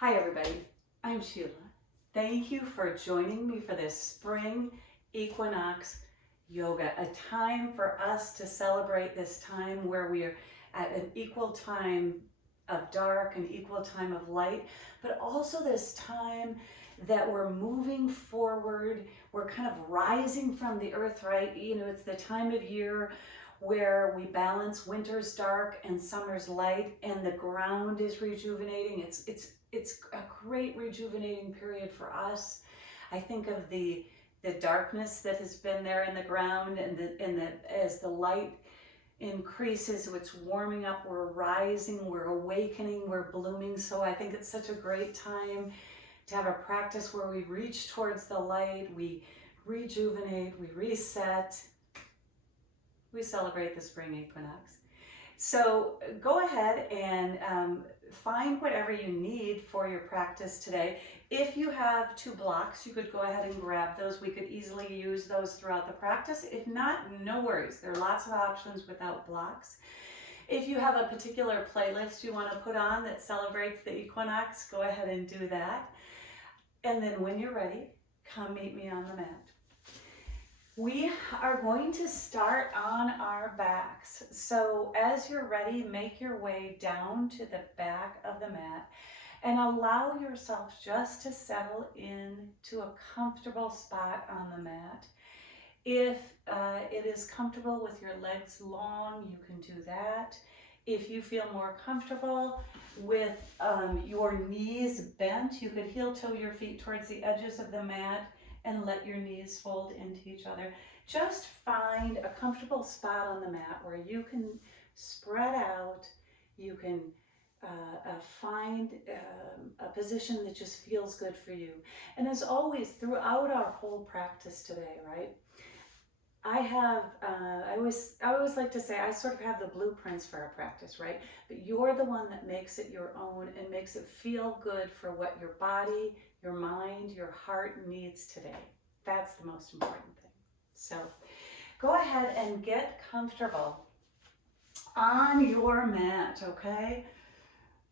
Hi everybody, I'm Sheila. Thank you for joining me for this spring equinox yoga, a time for us to celebrate this time where we are at an equal time of dark and equal time of light, but also this time that we're moving forward, we're kind of rising from the earth, right? You know, it's the time of year where we balance winter's dark and summer's light, and the ground is rejuvenating. It's a great rejuvenating period for us. I think of the darkness that has been there in the ground, and as the light increases, it's warming up, we're rising, we're awakening, we're blooming. So I think it's such a great time to have a practice where we reach towards the light, we rejuvenate, we reset, we celebrate the spring equinox. So go ahead and find whatever you need for your practice today. If you have 2 blocks, you could go ahead and grab those. We could easily use those throughout the practice. If not, no worries. There are lots of options without blocks. If you have a particular playlist you want to put on that celebrates the equinox, go ahead and do that. And then when you're ready, come meet me on the mat. We are going to start on our backs. So as you're ready, make your way down to the back of the mat and allow yourself just to settle into a comfortable spot on the mat. If it is comfortable with your legs long, you can do that. If you feel more comfortable with your knees bent, you could heel toe your feet towards the edges of the mat and let your knees fold into each other. Just find a comfortable spot on the mat where you can spread out, you can find a position that just feels good for you. And as always, throughout our whole practice today, right, I always like to say, I sort of have the blueprints for our practice, right? But you're the one that makes it your own and makes it feel good for what your body, your mind, your heart needs today. That's the most important thing. So go ahead and get comfortable on your mat, okay?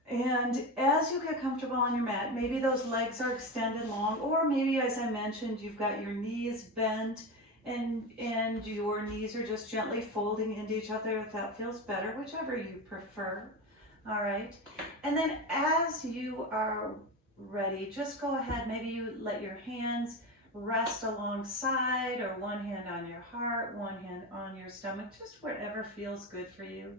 And as you get comfortable on your mat, maybe those legs are extended long, or maybe, as I mentioned, you've got your knees bent and your knees are just gently folding into each other if that feels better, whichever you prefer. All right. And then as you are ready, just go ahead, maybe you let your hands rest alongside, or one hand on your heart, one hand on your stomach, just whatever feels good for you.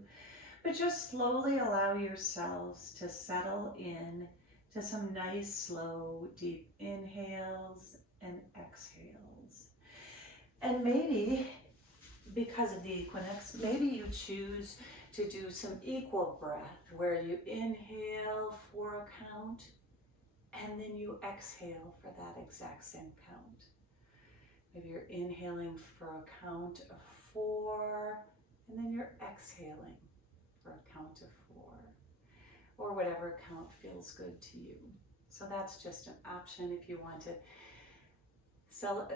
But just slowly allow yourselves to settle in to some nice, slow, deep inhales and exhales. And maybe, because of the equinox, maybe you choose to do some equal breath, where you inhale for a count, and then you exhale for that exact same count. Maybe you're inhaling for a count of 4, and then you're exhaling for a count of 4, or whatever count feels good to you. So that's just an option if you want to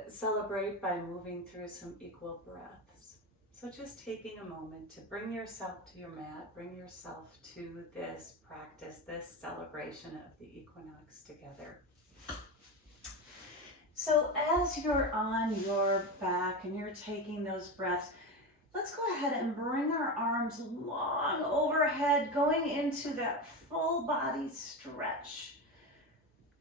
celebrate by moving through some equal breaths. So just taking a moment to bring yourself to your mat, bring yourself to this practice, this celebration of the equinox together. So as you're on your back and you're taking those breaths, let's go ahead and bring our arms long overhead, going into that full body stretch.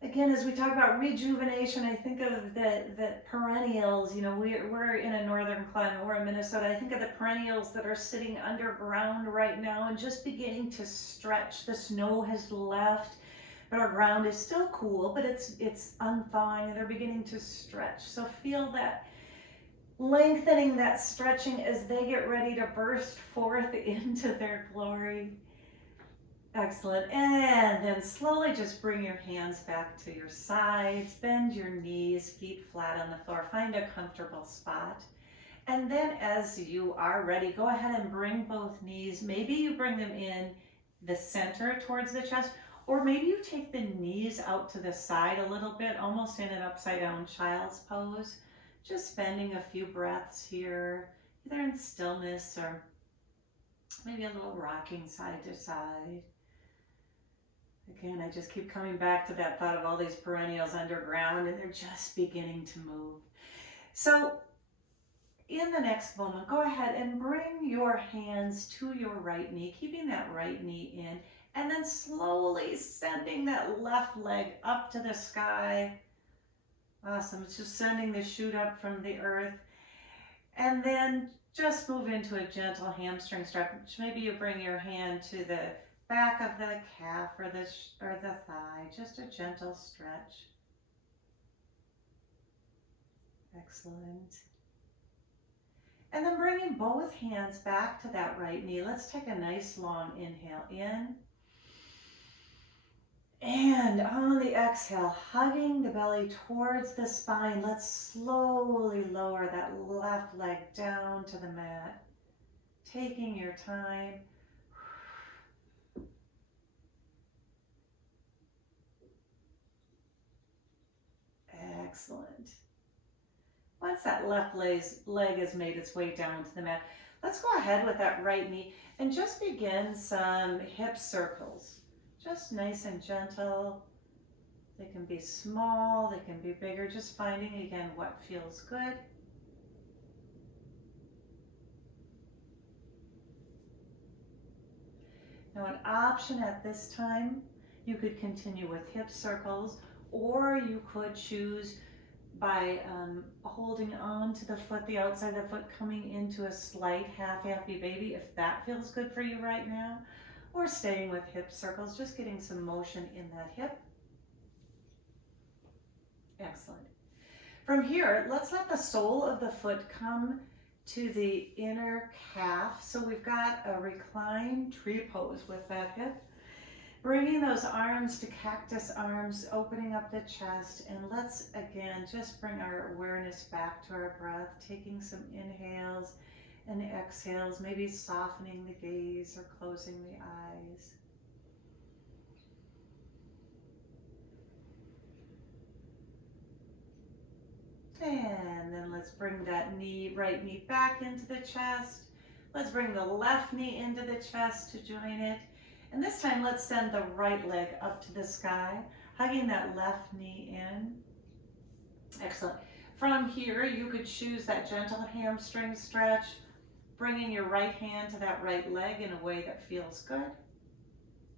Again, as we talk about rejuvenation, I think of the perennials. You know, we're in a northern climate, we're in Minnesota. I think of the perennials that are sitting underground right now and just beginning to stretch. The snow has left, but our ground is still cool, but it's unthawing and they're beginning to stretch. So feel that lengthening, that stretching as they get ready to burst forth into their glory. Excellent. And then slowly just bring your hands back to your sides, bend your knees, feet flat on the floor, find a comfortable spot. And then as you are ready, go ahead and bring both knees. Maybe you bring them in the center towards the chest, or maybe you take the knees out to the side a little bit, almost in an upside down child's pose. Just spending a few breaths here, either in stillness or maybe a little rocking side to side. Again, I just keep coming back to that thought of all these perennials underground and they're just beginning to move. So in the next moment, go ahead and bring your hands to your right knee, keeping that right knee in, and then slowly sending that left leg up to the sky. Awesome. It's just sending the shoot up from the earth. And then just move into a gentle hamstring stretch. Maybe you bring your hand to the back of the calf or the thigh. Just a gentle stretch. Excellent. And then bringing both hands back to that right knee. Let's take a nice long inhale in. And on the exhale, hugging the belly towards the spine, let's slowly lower that left leg down to the mat. Taking your time. Excellent. Once that left leg has made its way down to the mat, let's go ahead with that right knee and just begin some hip circles. Just nice and gentle. They can be small, they can be bigger, just finding again what feels good. Now an option at this time, you could continue with hip circles, or you could choose by holding on to the foot, the outside of the foot, coming into a slight half-happy baby, if that feels good for you right now, or staying with hip circles, just getting some motion in that hip. Excellent. From here, let's let the sole of the foot come to the inner calf. So we've got a reclined tree pose with that hip. Bringing those arms to cactus arms, opening up the chest, and let's again just bring our awareness back to our breath, taking some inhales and exhales, maybe softening the gaze or closing the eyes. And then let's bring that right knee back into the chest. Let's bring the left knee into the chest to join it. And this time, let's send the right leg up to the sky, hugging that left knee in. Excellent. From here, you could choose that gentle hamstring stretch, bringing your right hand to that right leg in a way that feels good.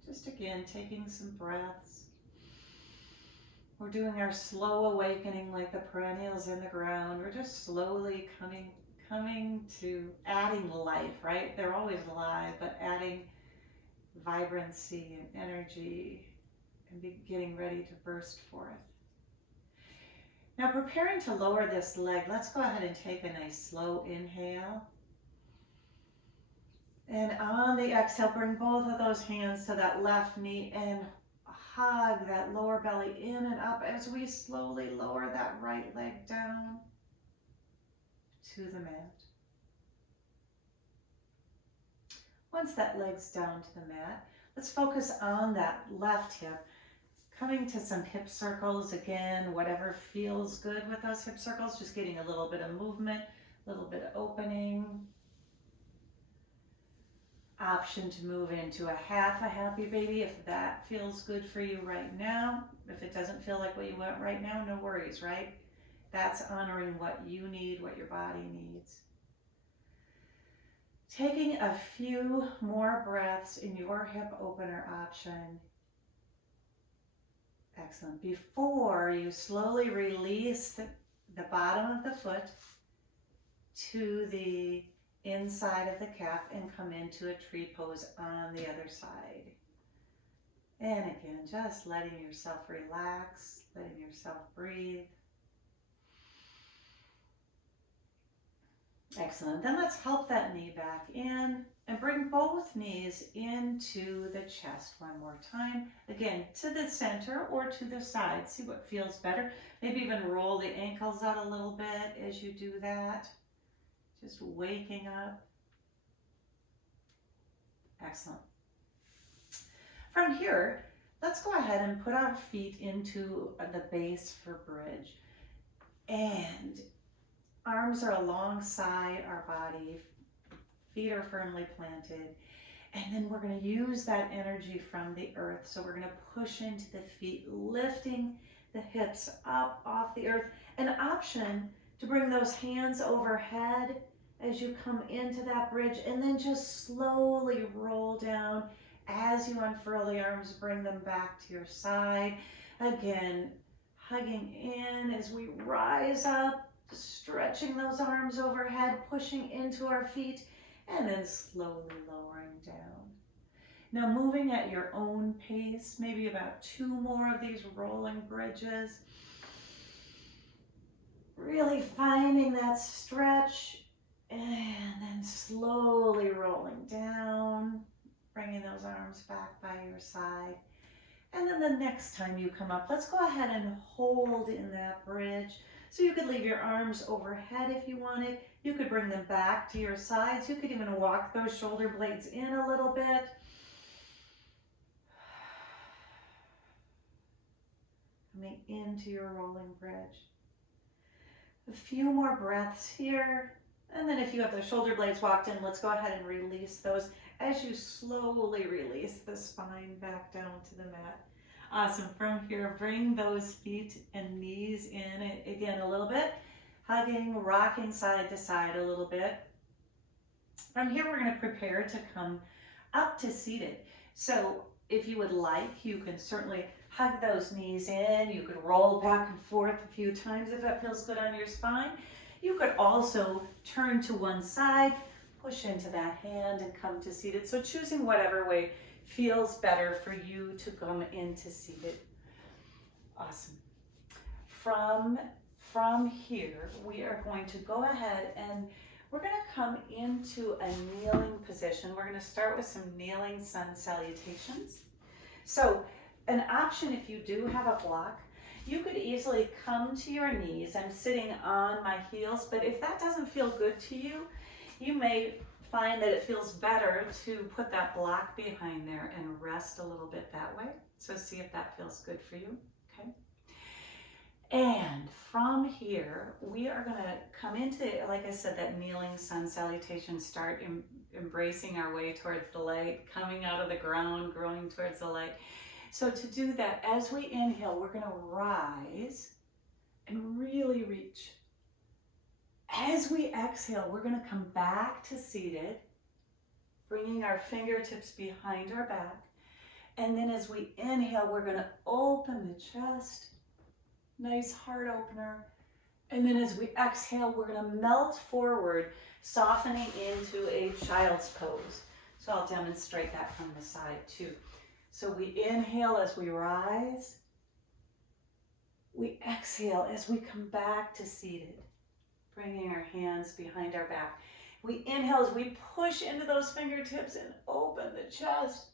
Just again, taking some breaths. We're doing our slow awakening like the perennials in the ground. We're just slowly coming to adding life, right? They're always alive, but adding vibrancy and energy and getting ready to burst forth. Now preparing to lower this leg, let's go ahead and take a nice slow inhale. And on the exhale, bring both of those hands to that left knee and hug that lower belly in and up as we slowly lower that right leg down to the mat. Once that leg's down to the mat, let's focus on that left hip, coming to some hip circles again, whatever feels good with those hip circles, just getting a little bit of movement, a little bit of opening. Option to move into a happy baby if that feels good for you right now. If it doesn't feel like what you want right now, no worries, right? That's honoring what you need, what your body needs. Taking a few more breaths in your hip opener option. Excellent. Before you slowly release the bottom of the foot to the inside of the calf and come into a tree pose on the other side. And again, just letting yourself relax, letting yourself breathe. Excellent. Then let's help that knee back in and bring both knees into the chest one more time. Again, to the center or to the side. See what feels better. Maybe even roll the ankles out a little bit as you do that. Just waking up. Excellent. From here, let's go ahead and put our feet into the base for bridge. And arms are alongside our body. Feet are firmly planted. And then we're going to use that energy from the earth. So we're going to push into the feet, lifting the hips up off the earth. An option to bring those hands overhead as you come into that bridge, and then just slowly roll down as you unfurl the arms, bring them back to your side. Again, hugging in as we rise up, stretching those arms overhead, pushing into our feet, and then slowly lowering down. Now moving at your own pace, maybe about 2 more of these rolling bridges. Really finding that stretch, and then slowly rolling down, bringing those arms back by your side. And then the next time you come up, let's go ahead and hold in that bridge. So you could leave your arms overhead if you wanted. You could bring them back to your sides. You could even walk those shoulder blades in a little bit. Coming into your rolling bridge. A few more breaths here. And then if you have the shoulder blades walked in, let's go ahead and release those as you slowly release the spine back down to the mat. Awesome. From here, bring those feet and knees in again a little bit. Hugging, rocking side to side a little bit. From here, we're going to prepare to come up to seated. So if you would like, you can certainly hug those knees in. You could roll back and forth a few times if that feels good on your spine. You could also turn to one side, push into that hand and come to seated. So choosing whatever way feels better for you to come into seated. Awesome. From here, we are going to go ahead and we're going to come into a kneeling position. We're going to start with some kneeling sun salutations. So an option, if you do have a block, you could easily come to your knees. I'm sitting on my heels, but if that doesn't feel good to you, you may find that it feels better to put that block behind there and rest a little bit that way. So see if that feels good for you, okay? And from here, we are gonna come into, like I said, that kneeling sun salutation, start embracing our way towards the light, coming out of the ground, growing towards the light. So to do that, as we inhale, we're gonna rise and really reach. As we exhale, we're gonna come back to seated, bringing our fingertips behind our back. And then as we inhale, we're gonna open the chest, nice heart opener. And then as we exhale, we're gonna melt forward, softening into a child's pose. So I'll demonstrate that from the side too. So we inhale as we rise. We exhale as we come back to seated, bringing our hands behind our back. We inhale as we push into those fingertips and open the chest.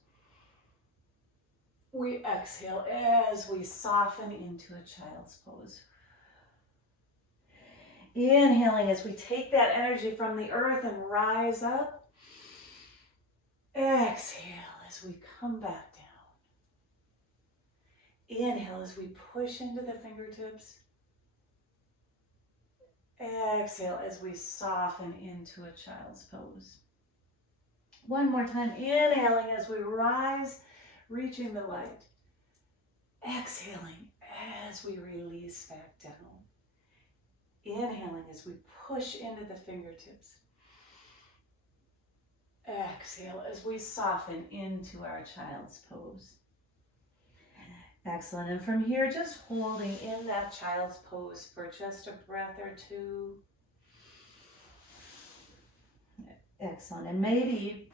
We exhale as we soften into a child's pose. Inhaling as we take that energy from the earth and rise up. Exhale as we come back down. Inhale as we push into the fingertips. Exhale as we soften into a child's pose. One more time, inhaling as we rise, reaching the light. Exhaling as we release back down. Inhaling as we push into the fingertips. Exhale as we soften into our child's pose. Excellent. And from here, just holding in that child's pose for just a breath or two. Excellent. And maybe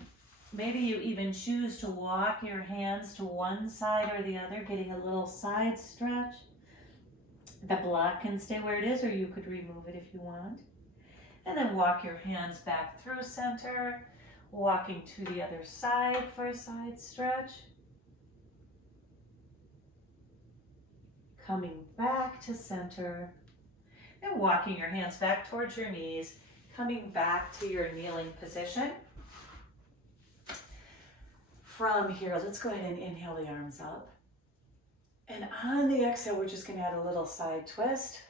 you even choose to walk your hands to one side or the other, getting a little side stretch. The block can stay where it is, or you could remove it if you want. And then walk your hands back through center, walking to the other side for a side stretch. Coming back to center, and walking your hands back towards your knees, coming back to your kneeling position. From here, let's go ahead and inhale the arms up. And on the exhale, we're just going to add a little side twist.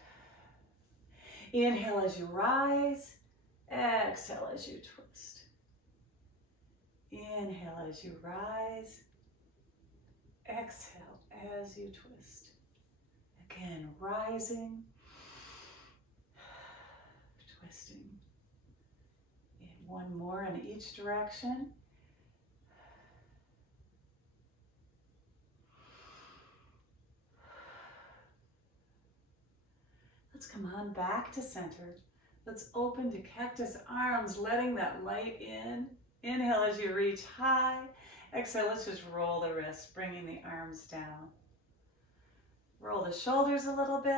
Inhale as you rise, exhale as you twist. Inhale as you rise. Exhale as you twist. Again, rising, twisting. And one more in each direction. Let's come on back to center. Let's open to cactus arms, letting that light in. Inhale as you reach high. Exhale, let's just roll the wrists, bringing the arms down. Roll the shoulders a little bit.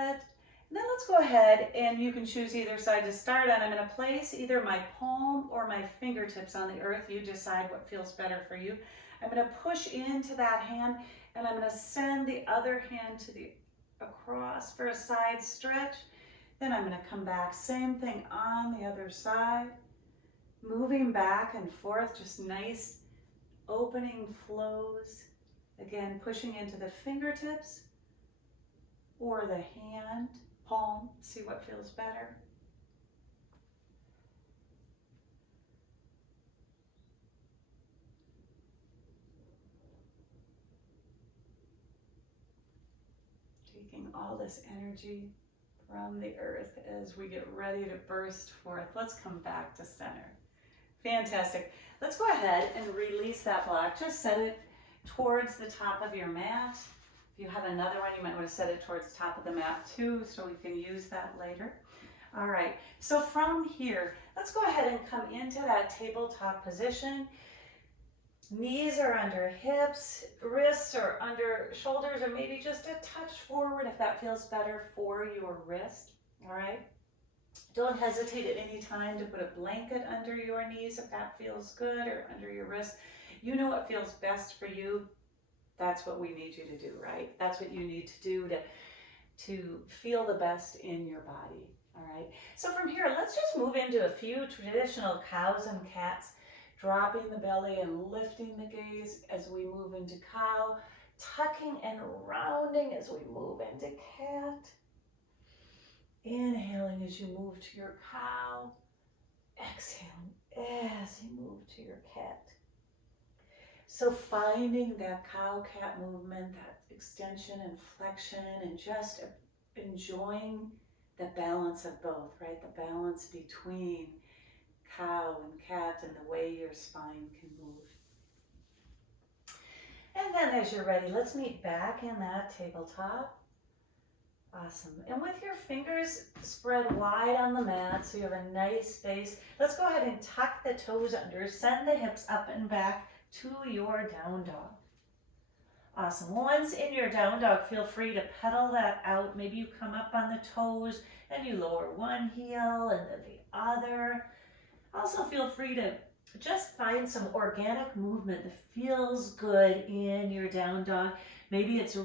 And then let's go ahead and you can choose either side to start on. I'm going to place either my palm or my fingertips on the earth. You decide what feels better for you. I'm going to push into that hand and I'm going to send the other hand to the across for a side stretch. Then I'm going to come back, same thing on the other side. Moving back and forth, just nice opening flows. Again, pushing into the fingertips or the hand, palm, see what feels better. Taking all this energy from the earth as we get ready to burst forth. Let's come back to center. Fantastic. Let's go ahead and release that block. Just set it towards the top of your mat. If you have another one, you might want to set it towards the top of the mat too, so we can use that later. All right, so from here, let's go ahead and come into that tabletop position. Knees are under hips, wrists are under shoulders, or maybe just a touch forward if that feels better for your wrist, all right? Don't hesitate at any time to put a blanket under your knees if that feels good, or under your wrist. You know what feels best for you. That's what we need you to do, right? That's what you need to do to feel the best in your body, all right? So from here, let's just move into a few traditional cows and cats, dropping the belly and lifting the gaze as we move into cow, tucking and rounding as we move into cat. Inhaling as you move to your cow, exhaling as you move to your cat. So finding that cow-cat movement, that extension and flexion, and just enjoying the balance of both, right? The balance between cow and cat and the way your spine can move. And then as you're ready, let's meet back in that tabletop. Awesome. And with your fingers spread wide on the mat so you have a nice space, let's go ahead and tuck the toes under, send the hips up and back to your down dog. Awesome. Once in your down dog, feel free to pedal that out. Maybe you come up on the toes and you lower one heel and then the other. Also feel free to just find some organic movement that feels good in your down dog. Maybe it's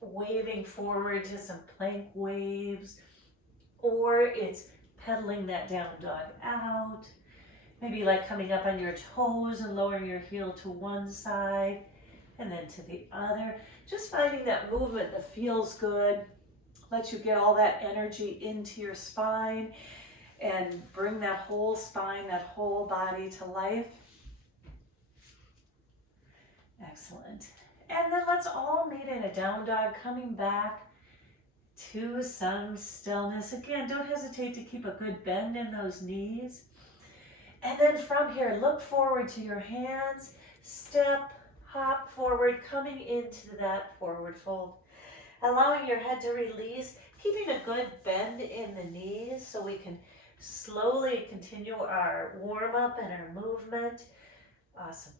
waving forward to some plank waves, or it's pedaling that down dog out. Maybe like coming up on your toes and lowering your heel to one side and then to the other. Just finding that movement that feels good, lets you get all that energy into your spine and bring that whole spine, that whole body to life. Excellent. And then let's all meet in a down dog, coming back to some stillness. Again, don't hesitate to keep a good bend in those knees. And then from here, look forward to your hands, step, hop forward, coming into that forward fold. Allowing your head to release, keeping a good bend in the knees so we can slowly continue our warm up and our movement. Awesome.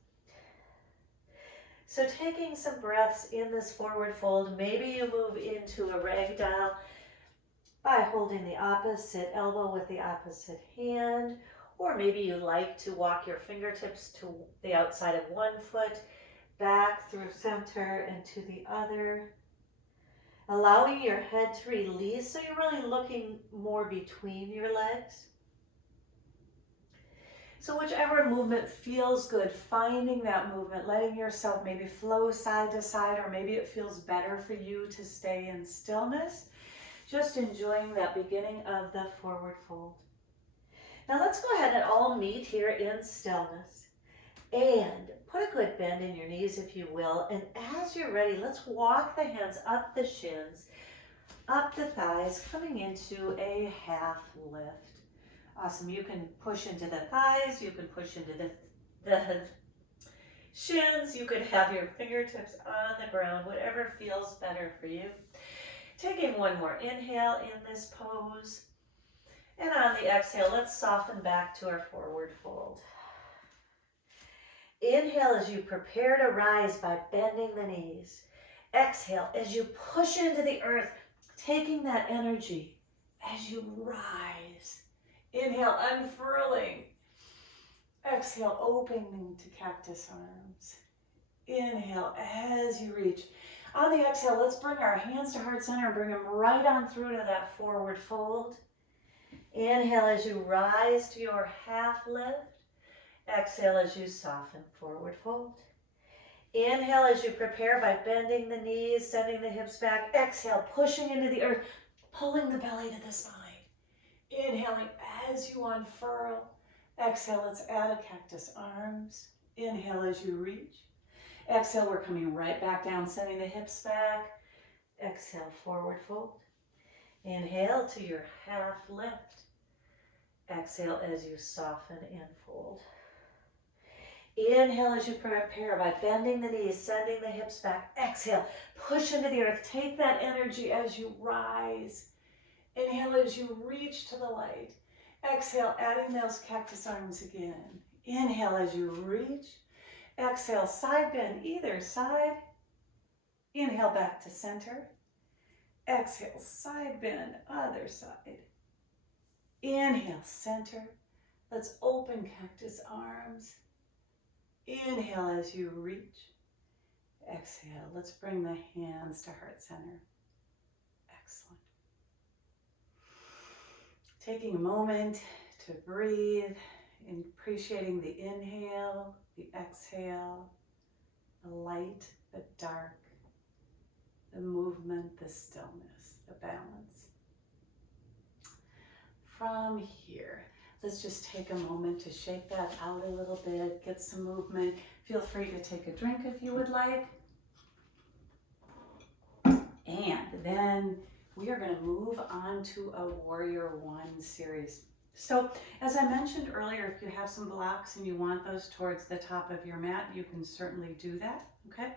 So taking some breaths in this forward fold, maybe you move into a ragdoll by holding the opposite elbow with the opposite hand, or maybe you like to walk your fingertips to the outside of one foot, back through center and to the other. Allowing your head to release, so you're really looking more between your legs. So whichever movement feels good, finding that movement, letting yourself maybe flow side to side, or maybe it feels better for you to stay in stillness. Just enjoying that beginning of the forward fold. Now let's go ahead and all meet here in stillness. And put a good bend in your knees if you will. And as you're ready, let's walk the hands up the shins, up the thighs, coming into a half lift. Awesome. You can push into the thighs. You can push into the shins. You could have your fingertips on the ground, whatever feels better for you. Taking one more inhale in this pose. And on the exhale, let's soften back to our forward fold. Inhale as you prepare to rise by bending the knees. Exhale as you push into the earth, taking that energy as you rise. Inhale, unfurling. Exhale, opening to cactus arms. Inhale as you reach. On the exhale, let's bring our hands to heart center and bring them right on through to that forward fold. Inhale as you rise to your half lift. Exhale as you soften, forward fold. Inhale as you prepare by bending the knees, sending the hips back. Exhale, pushing into the earth, pulling the belly to the spine. Inhaling as you unfurl. Exhale, let's add a cactus arms. Inhale as you reach. Exhale, we're coming right back down, sending the hips back. Exhale, forward fold. Inhale to your half lift. Exhale as you soften and fold. Inhale as you prepare by bending the knees, sending the hips back. Exhale, push into the earth. Take that energy as you rise. Inhale as you reach to the light. Exhale, adding those cactus arms again. Inhale as you reach. Exhale, side bend either side. Inhale back to center. Exhale, side bend, other side. Inhale, center. Let's open cactus arms. Inhale as you reach. Exhale, let's bring the hands to heart center. Excellent. Taking a moment to breathe, and appreciating the inhale, the exhale, the light, the dark, the movement, the stillness, the balance. From here, let's just take a moment to shake that out a little bit, get some movement. Feel free to take a drink if you would like. And then we are going to move on to a Warrior One series. So as I mentioned earlier, if you have some blocks and you want those towards the top of your mat, you can certainly do that, okay?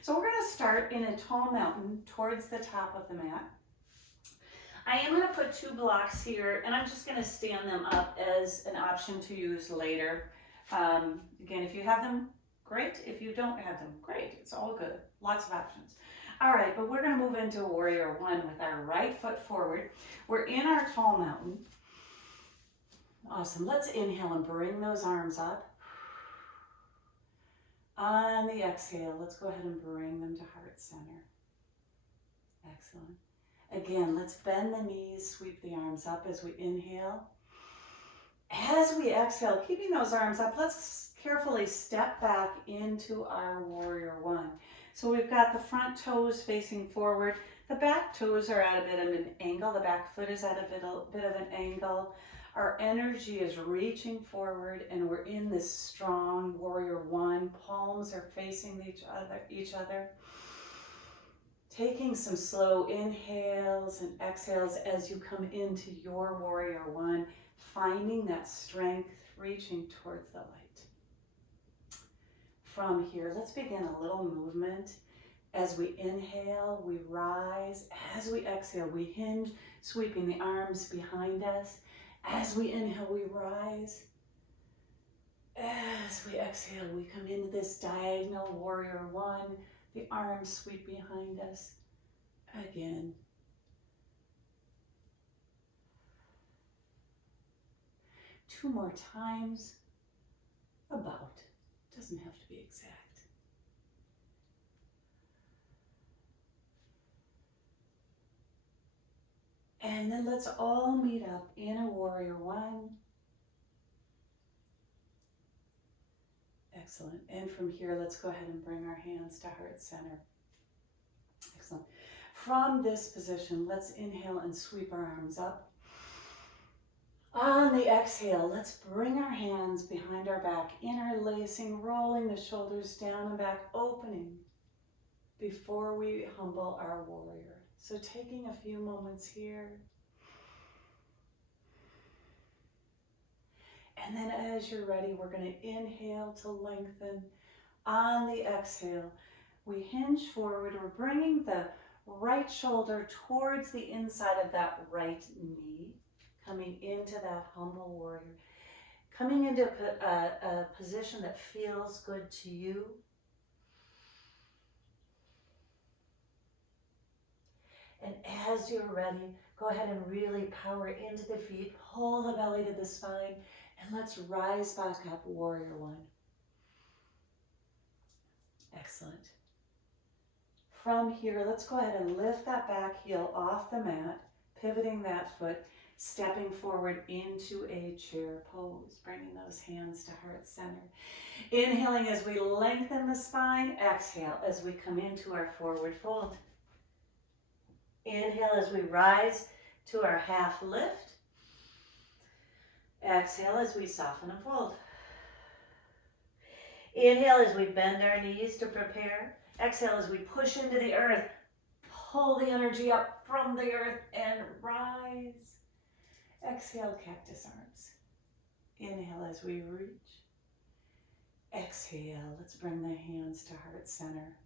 So we're going to start in a tall mountain towards the top of the mat. I am going to put 2 blocks here, and I'm just going to stand them up as an option to use later. Again, if you have them, great. If you don't have them, great. It's all good. Lots of options. All right, but we're going to move into Warrior One with our right foot forward. We're in our tall mountain. Awesome. Let's inhale and bring those arms up. On the exhale, let's go ahead and bring them to heart center. Excellent. Again, let's bend the knees, sweep the arms up as we inhale. As we exhale, keeping those arms up, let's carefully step back into our Warrior One. So we've got the front toes facing forward. The back toes are at a bit of an angle. The back foot is at a bit of an angle. Our energy is reaching forward, and we're in this strong Warrior One. Palms are facing each other. Taking some slow inhales and exhales as you come into your Warrior One, finding that strength, reaching towards the light. From here, let's begin a little movement. As we inhale, we rise. As we exhale, we hinge, sweeping the arms behind us. As we inhale, we rise. As we exhale, we come into this diagonal Warrior One. The arms sweep behind us. Again. Two more times. About. Doesn't have to be exact. And then let's all meet up in a Warrior One. Excellent. And from here, let's go ahead and bring our hands to heart center. Excellent. From this position, let's inhale and sweep our arms up. On the exhale, let's bring our hands behind our back, interlacing, rolling the shoulders down and back, opening before we humble our warrior. So taking a few moments here. And then as you're ready, we're going to inhale to lengthen. On the exhale, we hinge forward. We're bringing the right shoulder towards the inside of that right knee, coming into that humble warrior, coming into a position that feels good to you. And as you're ready, go ahead and really power into the feet, pull the belly to the spine, and let's rise back up, warrior one. Excellent. From here, let's go ahead and lift that back heel off the mat, pivoting that foot, stepping forward into a chair pose, bringing those hands to heart center. Inhaling as we lengthen the spine, exhale as we come into our forward fold. Inhale as we rise to our half lift. Exhale as we soften and fold. Inhale as we bend our knees to prepare. Exhale as we push into the earth. Pull the energy up from the earth and rise. Exhale, cactus arms. Inhale as we reach. Exhale, let's bring the hands to heart center.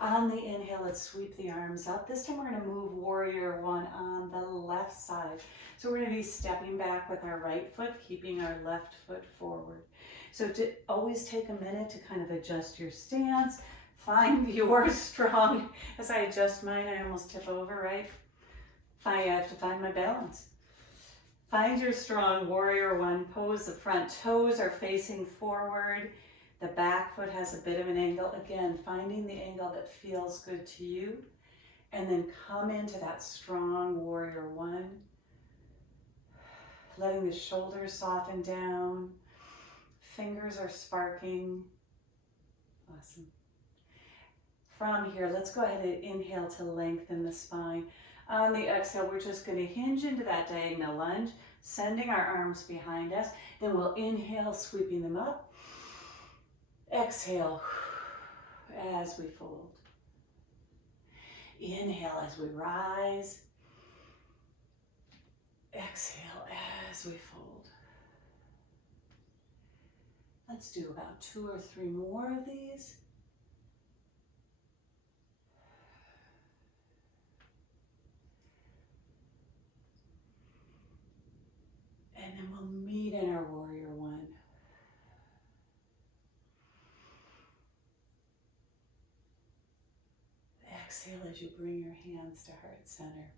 On the inhale, let's sweep the arms up. This time we're going to move warrior one on the left side. So we're going to be stepping back with our right foot, keeping our left foot forward. So to always take a minute to kind of adjust your stance, find your strong, as I adjust mine, I almost tip over, right? I have to find my balance. Find your strong warrior one pose. The front toes are facing forward. The back foot has a bit of an angle. Again, finding the angle that feels good to you. And then come into that strong warrior one. Letting the shoulders soften down. Fingers are sparking. Awesome. From here, let's go ahead and inhale to lengthen the spine. On the exhale, we're just going to hinge into that diagonal lunge, sending our arms behind us. Then we'll inhale, sweeping them up. Exhale as we fold. Inhale as we rise. Exhale as we fold. Let's do about 2 or 3 more of these. And then we'll meet in our warrior one. Exhale as you bring your hands to heart center.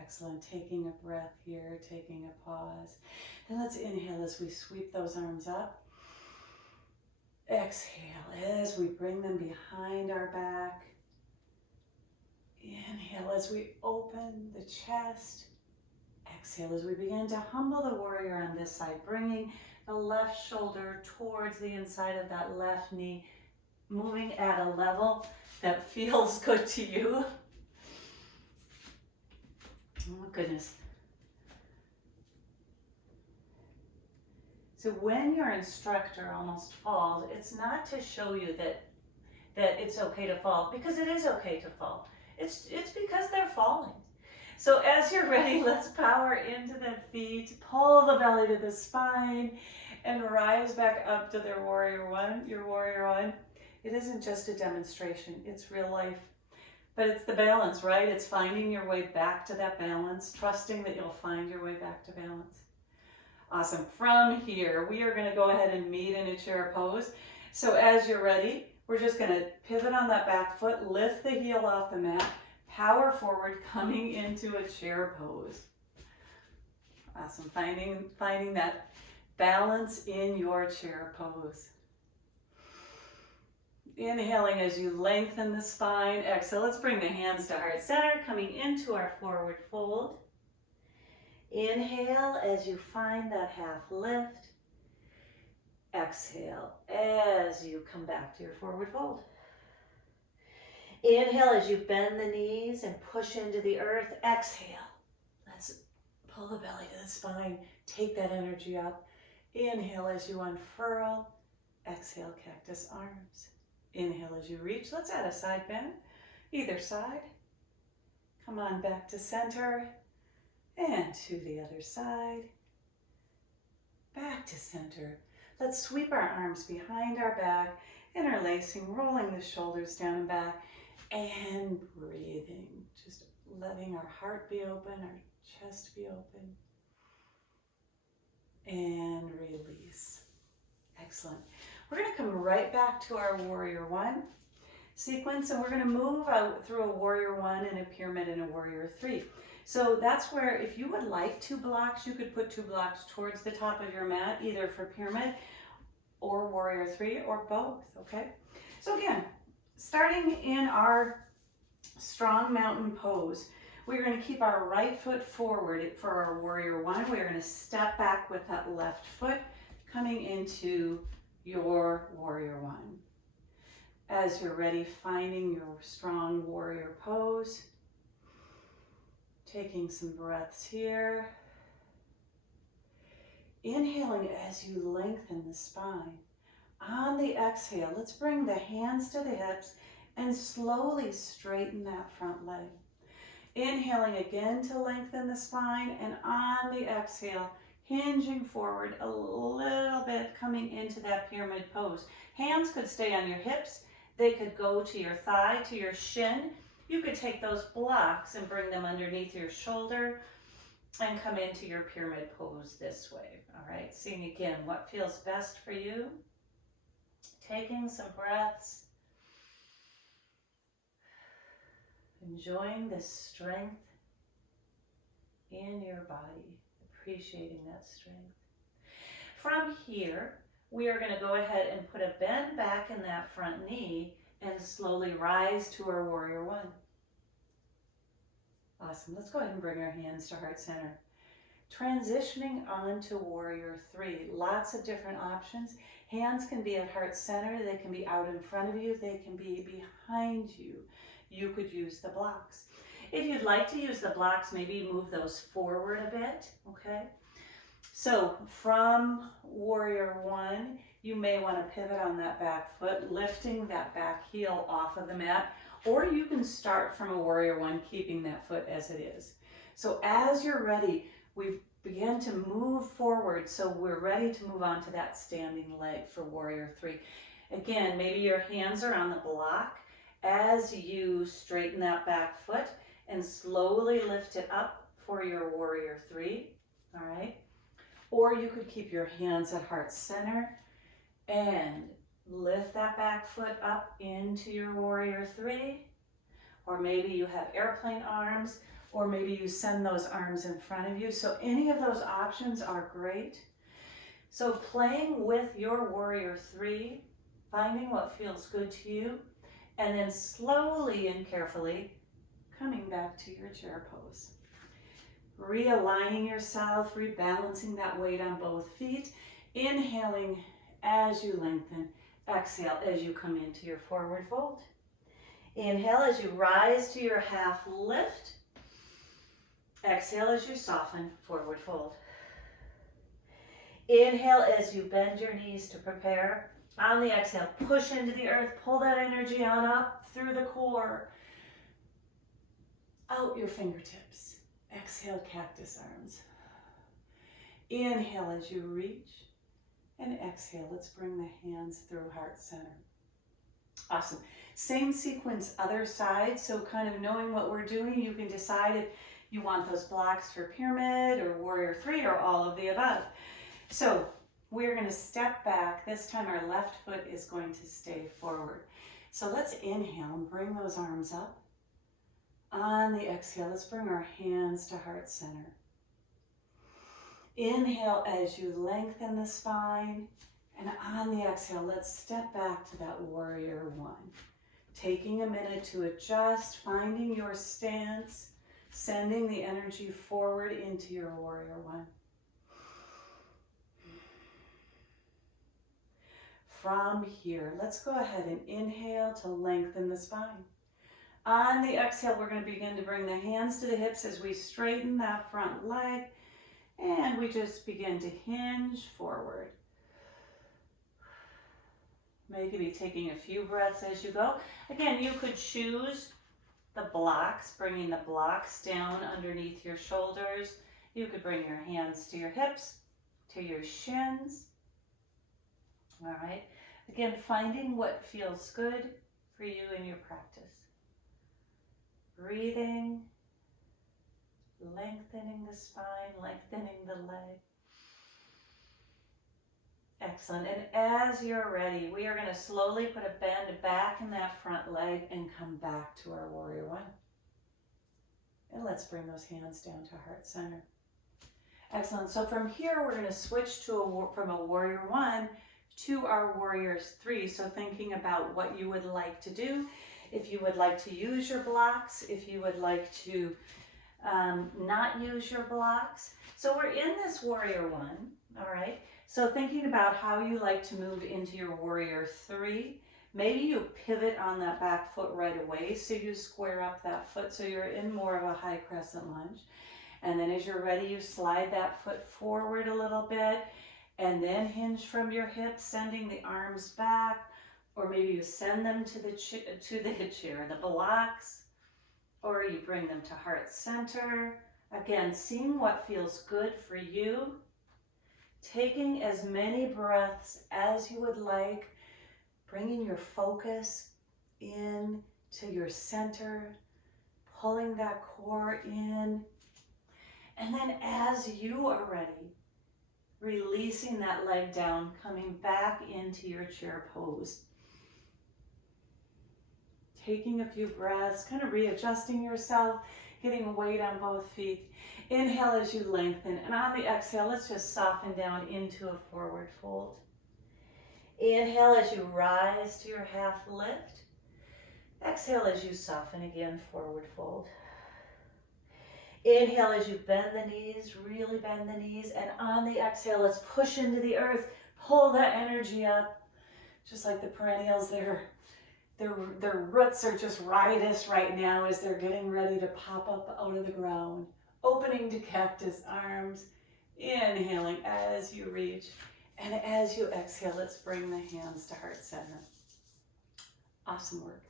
Excellent. Taking a breath here, taking a pause. Then let's inhale as we sweep those arms up. Exhale as we bring them behind our back. Inhale as we open the chest. Exhale as we begin to humble the warrior on this side, bringing the left shoulder towards the inside of that left knee, moving at a level that feels good to you. Oh goodness. So when your instructor almost falls, it's not to show you that it's okay to fall, because it is okay to fall. It's because they're falling. So as you're ready, let's power into the feet, pull the belly to the spine, and rise back up to their warrior one, your warrior one. It isn't just a demonstration, it's real life. But it's the balance, right? It's finding your way back to that balance, trusting that you'll find your way back to balance. Awesome. From here, we are going to go ahead and meet in a chair pose. So as you're ready, we're just going to pivot on that back foot, lift the heel off the mat, power forward, coming into a chair pose. Awesome. Finding that balance in your chair pose. Inhaling as you lengthen the spine. Exhale. Let's bring the hands to heart center, coming into our forward fold. Inhale as you find that half lift. Exhale as you come back to your forward fold. Inhale as you bend the knees and push into the earth. Exhale. Let's Pull the belly to the spine. Take that energy up. Inhale as you unfurl. Exhale, cactus arms. Inhale as you reach. Let's add a side bend. Either side. Come on back to center. And to the other side. Back to center. Let's sweep our arms behind our back, interlacing, rolling the shoulders down and back, and breathing. Just letting our heart be open, our chest be open. And release. Excellent. We're going to come right back to our warrior one sequence, and we're going to move out through a warrior one and a pyramid and a warrior three. So that's where, if you would like 2 blocks, you could put 2 blocks towards the top of your mat, either for pyramid or warrior three or both, okay? So again, starting in our strong mountain pose, we're going to keep our right foot forward for our warrior one. We're going to step back with that left foot coming into your warrior one. As you're ready, finding your strong warrior pose. Taking some breaths here. Inhaling as you lengthen the spine. On the exhale, let's bring the hands to the hips and slowly straighten that front leg. Inhaling again to lengthen the spine, and on the exhale, hinging forward a little bit, coming into that pyramid pose. Hands could stay on your hips. They could go to your thigh, to your shin. You could take those blocks and bring them underneath your shoulder and come into your pyramid pose this way. All right, seeing again what feels best for you. Taking some breaths. Enjoying the strength in your body. Appreciating that strength. From here, we are going to go ahead and put a bend back in that front knee and slowly rise to our warrior one. Awesome. Let's go ahead and bring our hands to heart center. Transitioning on to warrior three. Lots of different options. Hands can be at heart center. They can be out in front of you. They can be behind you. You could use the blocks. If you'd like to use the blocks, maybe move those forward a bit, okay? So from warrior one, you may want to pivot on that back foot, lifting that back heel off of the mat, or you can start from a warrior one, keeping that foot as it is. So as you're ready, we begin to move forward, so we're ready to move on to that standing leg for warrior three. Again, maybe your hands are on the block as you straighten that back foot and slowly lift it up for your warrior three, all right? Or you could keep your hands at heart center and lift that back foot up into your warrior three. Or maybe you have airplane arms, or maybe you send those arms in front of you. So any of those options are great. So playing with your warrior three, finding what feels good to you, and then slowly and carefully coming back to your chair pose. Realigning yourself, rebalancing that weight on both feet. Inhaling as you lengthen. Exhale as you come into your forward fold. Inhale as you rise to your half lift. Exhale as you soften, forward fold. Inhale as you bend your knees to prepare. On the exhale, push into the earth, pull that energy on up through the core. Out your fingertips. Exhale, cactus arms. Inhale as you reach. And exhale, let's bring the hands through heart center. Awesome. Same sequence, other side. So kind of knowing what we're doing, you can decide if you want those blocks for pyramid or warrior three or all of the above. So we're going to step back. This time our left foot is going to stay forward. So let's inhale and bring those arms up. On the exhale, let's bring our hands to heart center. Inhale as you lengthen the spine, and on the exhale, let's step back to that warrior one. Taking a minute to adjust, finding your stance, sending the energy forward into your warrior one. From here, let's go ahead and inhale to lengthen the spine. On the exhale, we're going to begin to bring the hands to the hips as we straighten that front leg And we just begin to hinge forward. Maybe taking a few breaths as you go. Again, you could choose the blocks, bringing the blocks down underneath your shoulders. You could bring your hands to your hips, to your shins. All right. Again, finding what feels good for you in your practice. Breathing, lengthening the spine, lengthening the leg. Excellent. And as you're ready, we are going to slowly put a bend back in that front leg and come back to our warrior one. And let's bring those hands down to heart center. Excellent. So from here, we're going to switch to from a warrior one to our warrior three. So thinking about what you would like to do, if you would like to use your blocks, if you would like to not use your blocks. So we're in this warrior one, all right? So thinking about how you like to move into your warrior three, maybe you pivot on that back foot right away, so you square up that foot so you're in more of a high crescent lunge. And then as you're ready, you slide that foot forward a little bit and then hinge from your hips, sending the arms back, or maybe you send them to the chair, the blocks, or you bring them to heart center. Again, seeing what feels good for you. Taking as many breaths as you would like, bringing your focus in to your center, pulling that core in. And then as you are ready, releasing that leg down, coming back into your chair pose. Taking a few breaths, kind of readjusting yourself, getting weight on both feet. Inhale as you lengthen, and on the exhale, let's just soften down into a forward fold. Inhale as you rise to your half lift. Exhale as you soften again, forward fold. Inhale as you bend the knees, really bend the knees, and on the exhale, let's push into the earth, pull that energy up, just like the perennials, their roots are just riotous right now as they're getting ready to pop up out of the ground. Opening to cactus arms, inhaling as you reach, and as you exhale, let's bring the hands to heart center. Awesome work.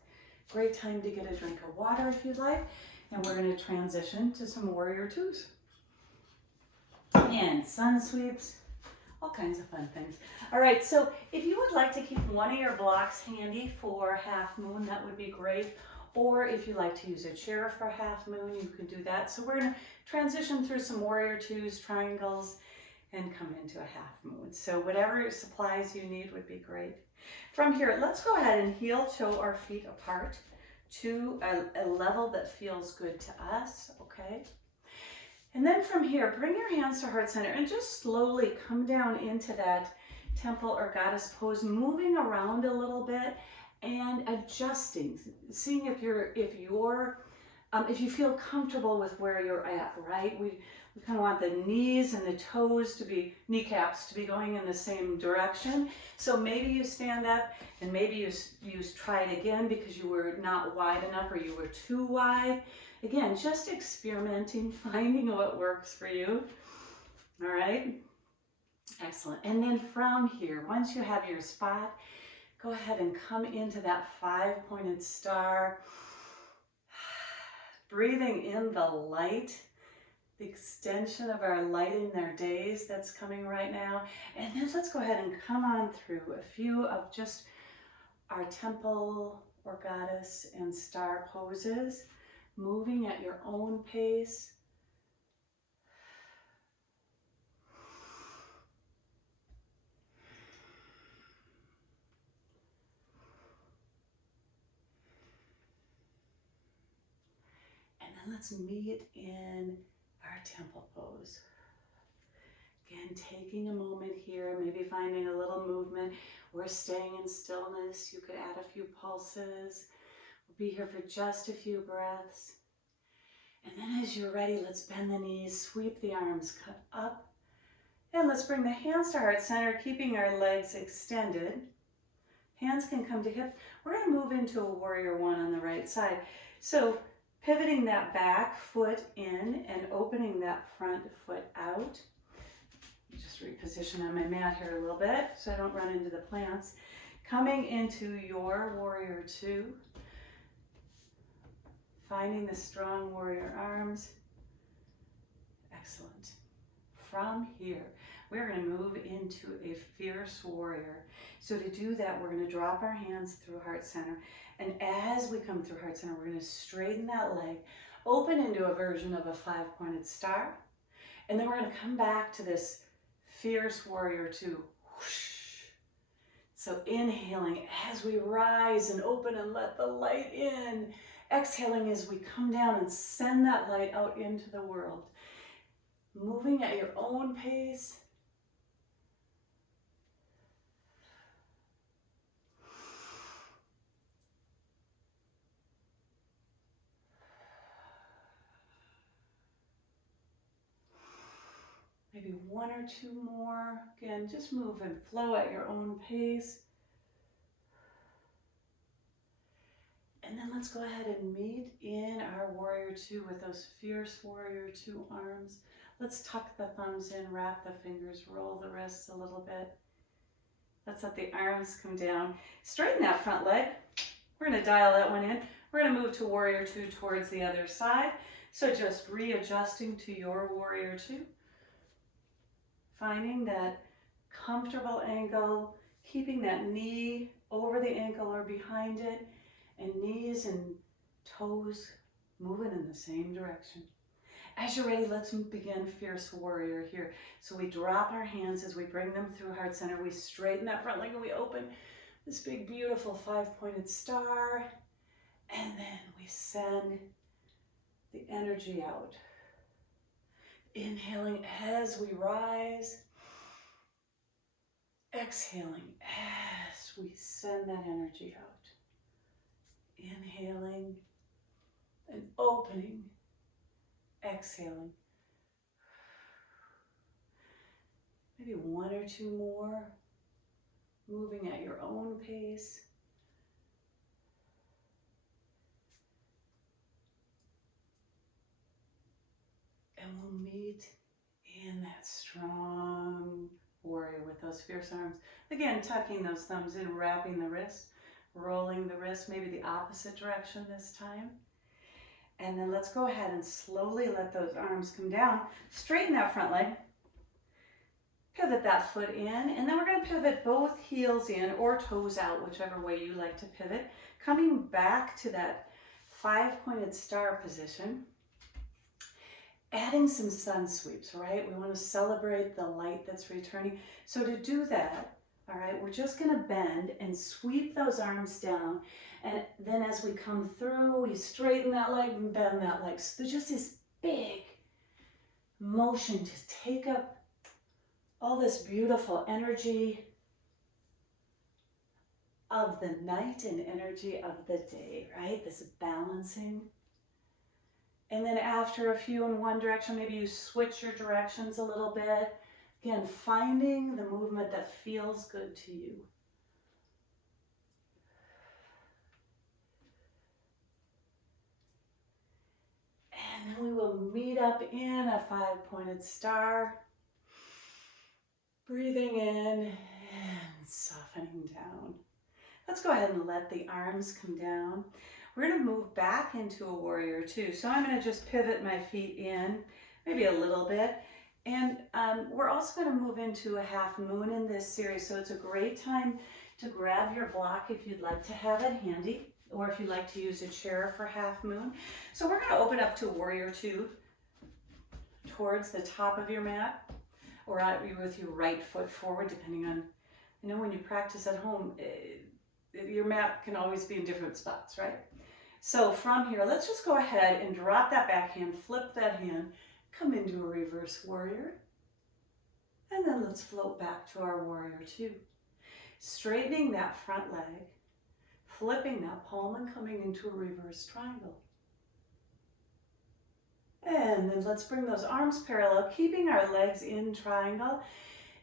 Great time to get a drink of water if you'd like, and we're going to transition to some warrior twos. And sun sweeps, all kinds of fun things. All right, so if you would like to keep one of your blocks handy for half moon, that would be great. Or if you like to use a chair for half moon, you can do that. So we're going to transition through some warrior twos, triangles, and come into a half moon. So whatever supplies you need would be great. From here, let's go ahead and heel toe our feet apart to a level that feels good to us, okay? And then from here, bring your hands to heart center and just slowly come down into that temple or goddess pose, moving around a little bit and adjusting, seeing if you feel comfortable with where you're at, right? We kind of want the knees and the toes to be, kneecaps to be going in the same direction. So maybe you stand up and maybe you try it again because you were not wide enough or you were too wide. Again, just experimenting, finding what works for you. All right, excellent. And then from here, once you have your spot, go ahead and come into that 5-pointed star. Breathing in the light, the extension of our light in our days that's coming right now. And then let's go ahead and come on through a few of just our temple or goddess and star poses, moving at your own pace. Let's meet in our temple pose. Again, taking a moment here, maybe finding a little movement or staying in stillness. You could add a few pulses. We'll be here for just a few breaths. And then as you're ready, let's bend the knees, sweep the arms, cut up. And let's bring the hands to heart center, keeping our legs extended. Hands can come to hip. We're going to move into a warrior one on the right side. So pivoting that back foot in and opening that front foot out. Just reposition on my mat here a little bit so I don't run into the plants. Coming into your warrior two. Finding the strong warrior arms. Excellent. From here, we're going to move into a fierce warrior. So to do that, we're going to drop our hands through heart center. And as we come through heart center, we're going to straighten that leg, open into a version of a 5-pointed star. And then we're going to come back to this fierce warrior two. Whoosh. So inhaling as we rise and open and let the light in. Exhaling as we come down and send that light out into the world. Moving at your own pace. Maybe one or two more. Again, just move and flow at your own pace. And then let's go ahead and meet in our warrior two with those fierce warrior two arms. Let's tuck the thumbs in, wrap the fingers, roll the wrists a little bit. Let's let the arms come down. Straighten that front leg. We're going to dial that one in. We're going to move to warrior two towards the other side. So just readjusting to your warrior two. Finding that comfortable angle, keeping that knee over the ankle or behind it, and knees and toes moving in the same direction. As you're ready, let's begin fierce warrior here. So we drop our hands as we bring them through heart center. We straighten that front leg and we open this big, beautiful 5-pointed star. And then we send the energy out. Inhaling as we rise. Exhaling as we send that energy out. Inhaling and opening. Exhaling. Maybe one or two more. Moving at your own pace. And we'll meet in that strong warrior with those fierce arms. Again, tucking those thumbs in, wrapping the wrist, rolling the wrist, maybe the opposite direction this time. And then let's go ahead and slowly let those arms come down. Straighten that front leg. Pivot that foot in, and then we're going to pivot both heels in or toes out, whichever way you like to pivot. Coming back to that 5-pointed star position. Adding some sun sweeps, right? We want to celebrate the light that's returning. So to do that, all right, we're just going to bend and sweep those arms down. And then as we come through, we straighten that leg and bend that leg. So there's just this big motion to take up all this beautiful energy of the night and energy of the day, right? This balancing. And then after a few in one direction, maybe you switch your directions a little bit. Again, finding the movement that feels good to you. And then we will meet up in a 5-pointed star. Breathing in and softening down. Let's go ahead and let the arms come down. We're going to move back into a warrior two. So I'm going to just pivot my feet in, maybe a little bit. And we're also going to move into a half moon in this series. So it's a great time to grab your block if you'd like to have it handy, or if you'd like to use a chair for half moon. So we're going to open up to warrior two towards the top of your mat, or with your right foot forward, depending on, you know, when you practice at home, your mat can always be in different spots, right? So from here, let's just go ahead and drop that back hand, flip that hand, come into a reverse warrior, and then let's float back to our warrior two. Straightening that front leg, flipping that palm and coming into a reverse triangle. And then let's bring those arms parallel, keeping our legs in triangle.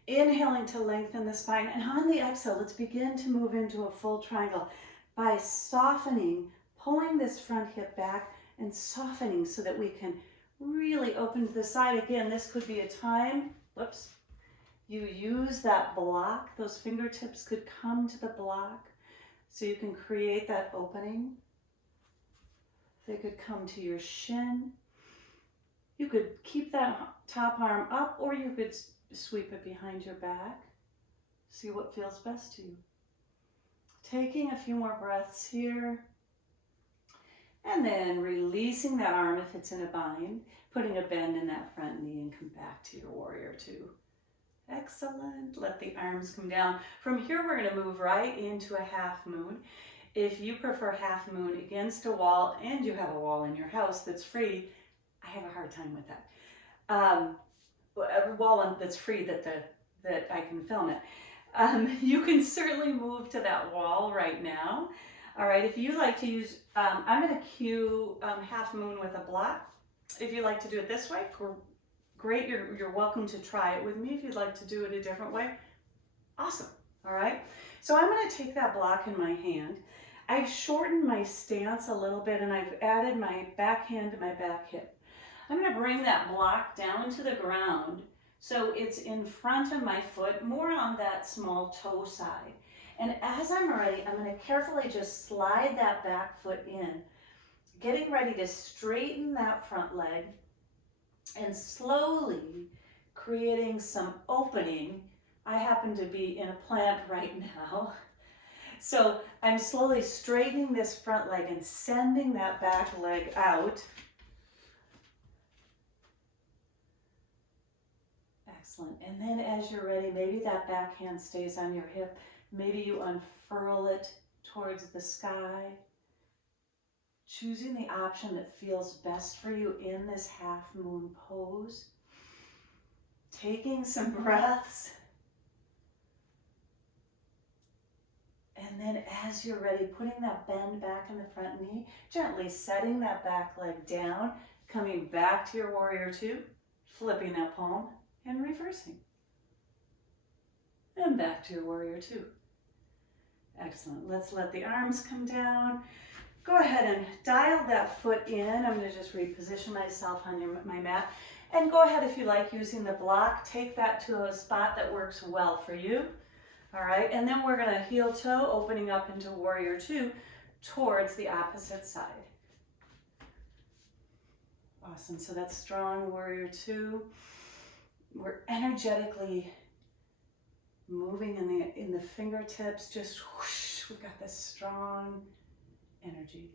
Inhaling to lengthen the spine. And on the exhale, let's begin to move into a full triangle by softening, pulling this front hip back and softening so that we can really open to the side. Again, this could be a time, whoops, you use that block. Those fingertips could come to the block so you can create that opening. They could come to your shin. You could keep that top arm up, or you could sweep it behind your back. See what feels best to you. Taking a few more breaths here. And then releasing that arm if it's in a bind, putting a bend in that front knee and come back to your warrior two. Excellent. Let the arms come down. From here, we're going to move right into a half moon. If you prefer half moon against a wall and you have a wall in your house that's free, I have a hard time with that. A wall that's free that I can film it. You can certainly move to that wall right now. All right, if you like to use, I'm going to cue half moon with a block. If you like to do it this way, great, you're welcome to try it with me. If you'd like to do it a different way, awesome. All right, so I'm going to take that block in my hand. I've shortened my stance a little bit and I've added my back hand to my back hip. I'm going to bring that block down to the ground so it's in front of my foot, more on that small toe side. And as I'm ready, I'm going to carefully just slide that back foot in, getting ready to straighten that front leg and slowly creating some opening. I happen to be in a plant right now. So I'm slowly straightening this front leg and sending that back leg out. Excellent. And then as you're ready, maybe that back hand stays on your hip. Maybe you unfurl it towards the sky. Choosing the option that feels best for you in this half moon pose. Taking some breaths. And then as you're ready, putting that bend back in the front knee, gently setting that back leg down, coming back to your warrior two, flipping that palm and reversing. And back to your warrior two. Excellent. Let's let the arms come down. Go ahead and dial that foot in. I'm going to just reposition myself on my mat. And go ahead, if you like using the block, take that to a spot that works well for you. All right, and then we're going to heel toe, opening up into warrior two towards the opposite side. Awesome, so that's strong warrior two. We're energetically moving in the fingertips, just whoosh, we've got this strong energy.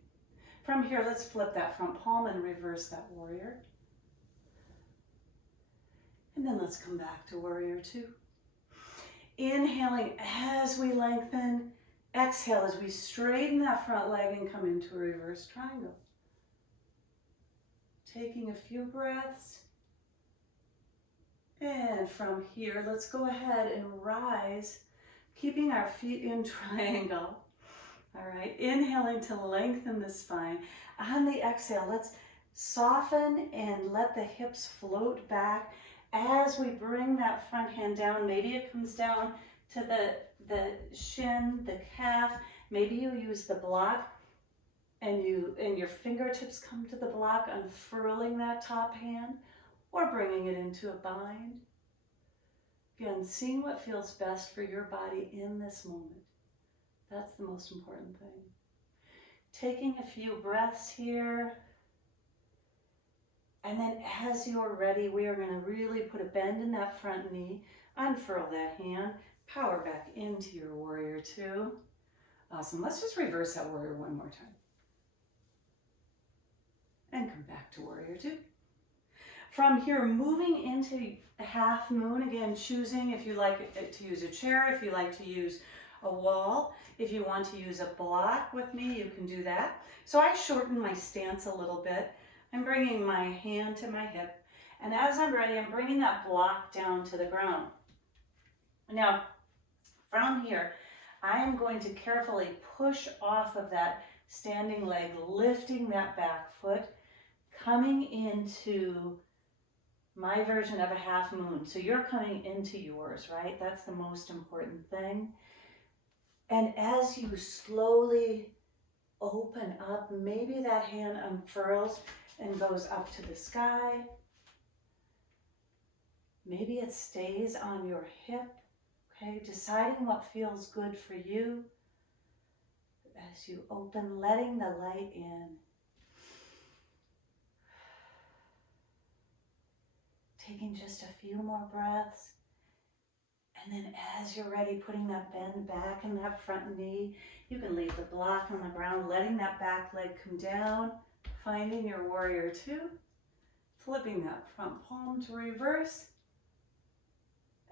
From here, let's flip that front palm and reverse that warrior. And then let's come back to warrior two. Inhaling as we lengthen, exhale as we straighten that front leg and come into a reverse triangle. Taking a few breaths. And from here, let's go ahead and rise, keeping our feet in triangle. All right, inhaling to lengthen the spine. On the exhale, let's soften and let the hips float back. As we bring that front hand down, maybe it comes down to the shin, the calf. Maybe you use the block and your fingertips come to the block, unfurling that top hand or bringing it into a bind. Again, seeing what feels best for your body in this moment. That's the most important thing. Taking a few breaths here. And then as you're ready, we are going to really put a bend in that front knee, unfurl that hand, power back into your warrior two. Awesome. Let's just reverse that warrior one more time. And come back to warrior two. From here, moving into half moon, again, choosing if you like to use a chair, if you like to use a wall. If you want to use a block with me, you can do that. So I shorten my stance a little bit. I'm bringing my hand to my hip, and as I'm ready, I'm bringing that block down to the ground. Now, from here, I am going to carefully push off of that standing leg, lifting that back foot, coming into my version of a half moon. So you're coming into yours, right? That's the most important thing. And as you slowly open up, maybe that hand unfurls and goes up to the sky. Maybe it stays on your hip, okay? Deciding what feels good for you as you open, letting the light in. Taking just a few more breaths. And then as you're ready, putting that bend back in that front knee. You can leave the block on the ground, letting that back leg come down, finding your warrior two, flipping that front palm to reverse,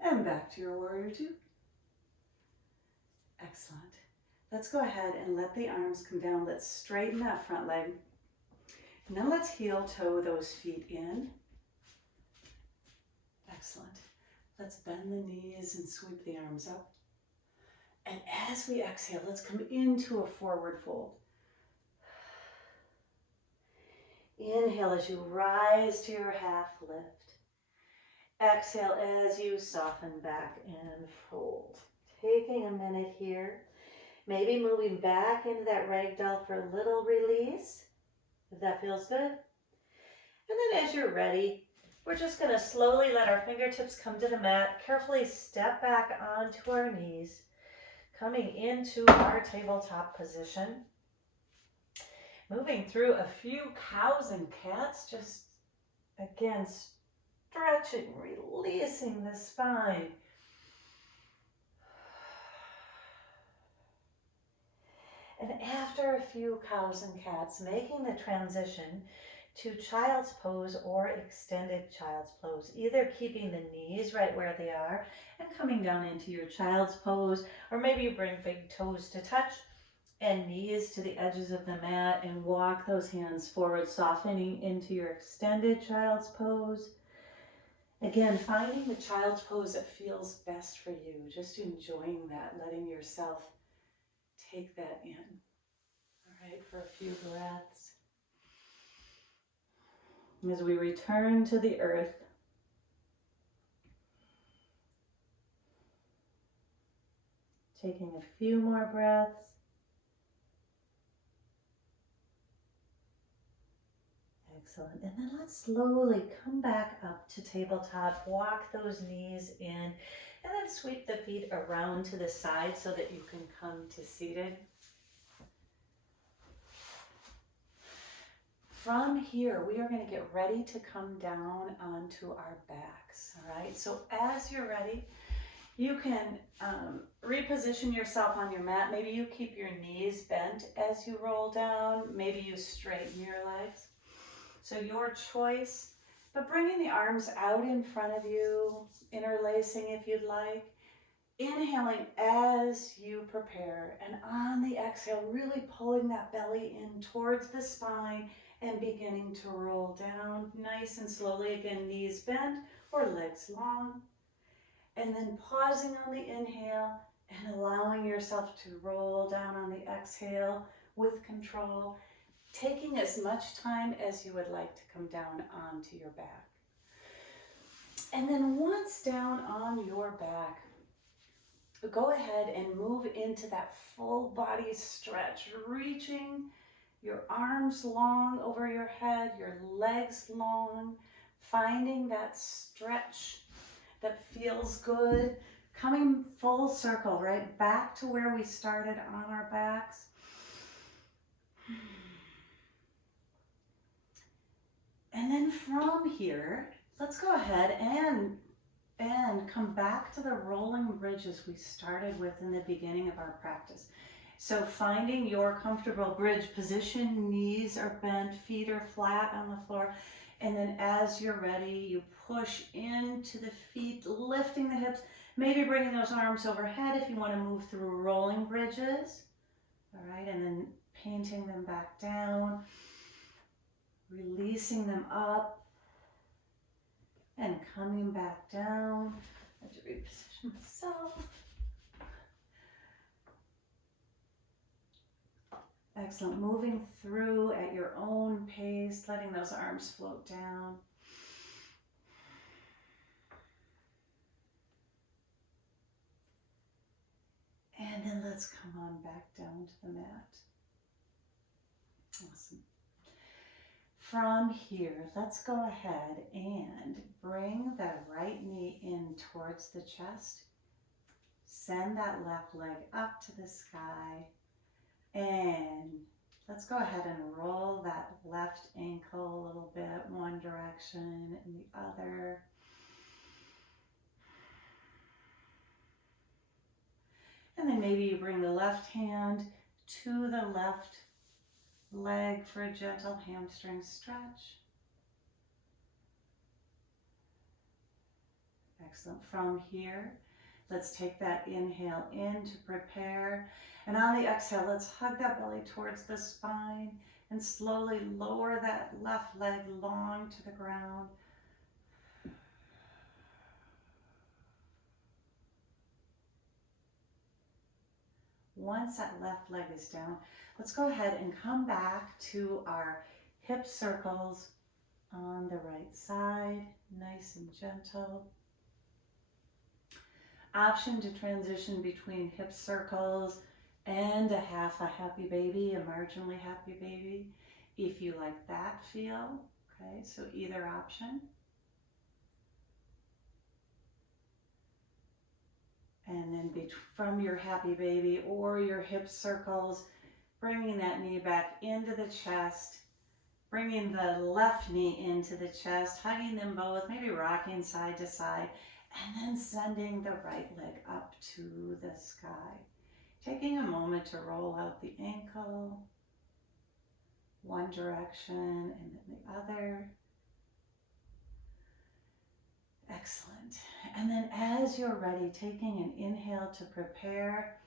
and back to your warrior two. Excellent. Let's go ahead and let the arms come down. Let's straighten that front leg. And then let's heel toe those feet in. Excellent. Let's bend the knees and sweep the arms up. And as we exhale, let's come into a forward fold. Inhale as you rise to your half lift. Exhale as you soften back and fold. Taking a minute here. Maybe moving back into that ragdoll for a little release, if that feels good. And then as you're ready, we're just going to slowly let our fingertips come to the mat, carefully step back onto our knees, coming into our tabletop position. Moving through a few cows and cats, just again stretching, releasing the spine. And after a few cows and cats, making the transition to child's pose or extended child's pose, either keeping the knees right where they are and coming down into your child's pose, or maybe you bring big toes to touch and knees to the edges of the mat and walk those hands forward, softening into your extended child's pose. Again, finding the child's pose that feels best for you, just enjoying that, letting yourself take that in. All right, for a few breaths. As we return to the earth, taking a few more breaths. Excellent. And then let's slowly come back up to tabletop, walk those knees in, and then sweep the feet around to the side so that you can come to seated. From here, we are going to get ready to come down onto our backs, all right? So as you're ready, you can reposition yourself on your mat. Maybe you keep your knees bent as you roll down. Maybe you straighten your legs. So your choice, but bringing the arms out in front of you, interlacing if you'd like. Inhaling as you prepare, and on the exhale, really pulling that belly in towards the spine and beginning to roll down nice and slowly. Again, knees bent or legs long. And then pausing on the inhale and allowing yourself to roll down on the exhale with control, taking as much time as you would like to come down onto your back. And then once down on your back, go ahead and move into that full body stretch, reaching your arms long over your head, your legs long, finding that stretch that feels good, coming full circle, right back to where we started on our backs. And then from here, let's go ahead and come back to the rolling bridges we started with in the beginning of our practice. So finding your comfortable bridge position, knees are bent, feet are flat on the floor. And then as you're ready, you push into the feet, lifting the hips, maybe bringing those arms overhead if you want to move through rolling bridges. All right, and then painting them back down, releasing them up, and coming back down. I have to reposition myself. Excellent. Moving through at your own pace, letting those arms float down. And then let's come on back down to the mat. Awesome. From here, let's go ahead and bring the right knee in towards the chest. Send that left leg up to the sky. And let's go ahead and roll that left ankle a little bit, one direction and the other. And then maybe you bring the left hand to the left leg for a gentle hamstring stretch. Excellent. From here, let's take that inhale in to prepare. And on the exhale, let's hug that belly towards the spine and slowly lower that left leg long to the ground. Once that left leg is down, let's go ahead and come back to our hip circles on the right side, nice and gentle. Option to transition between hip circles and a half a happy baby, a marginally happy baby, if you like that feel. Okay, so either option. And then from your happy baby or your hip circles, bringing that knee back into the chest, bringing the left knee into the chest, hugging them both, maybe rocking side to side, and then sending the right leg up to the sky. Taking a moment to roll out the ankle, one direction and then the other. Excellent. And then as you're ready, taking an inhale to prepare,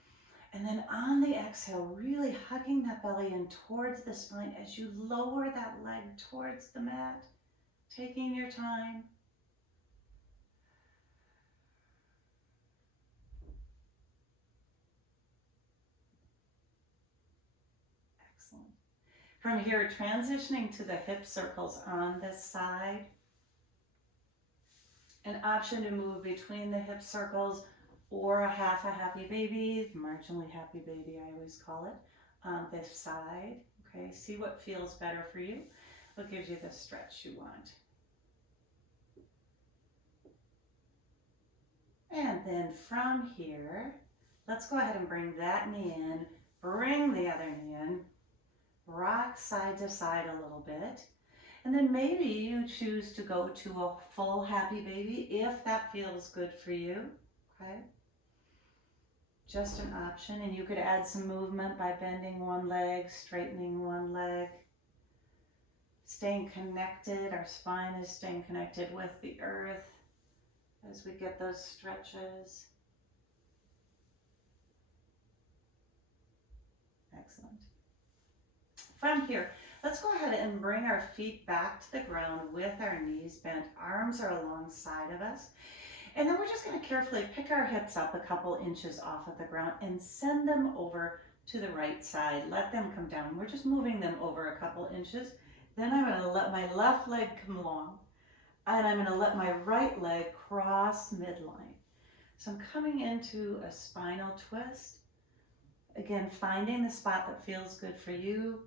and then on the exhale, really hugging that belly in towards the spine as you lower that leg towards the mat, taking your time. Excellent. From here, transitioning to the hip circles on this side. An option to move between the hip circles or a half a happy baby, marginally happy baby I always call it, on this side. Okay, see what feels better for you, what gives you the stretch you want. And then from here, let's go ahead and bring that knee in, bring the other knee in, rock side to side a little bit. And then maybe you choose to go to a full happy baby if that feels good for you, okay? Just an option, and you could add some movement by bending one leg, straightening one leg, staying connected. Our spine is staying connected with the earth as we get those stretches. Excellent. From here, let's go ahead and bring our feet back to the ground with our knees bent. Arms are alongside of us. And then we're just going to carefully pick our hips up a couple inches off of the ground and send them over to the right side. Let them come down. We're just moving them over a couple inches. Then I'm going to let my left leg come along. And I'm going to let my right leg cross midline. So I'm coming into a spinal twist. Again, finding the spot that feels good for you.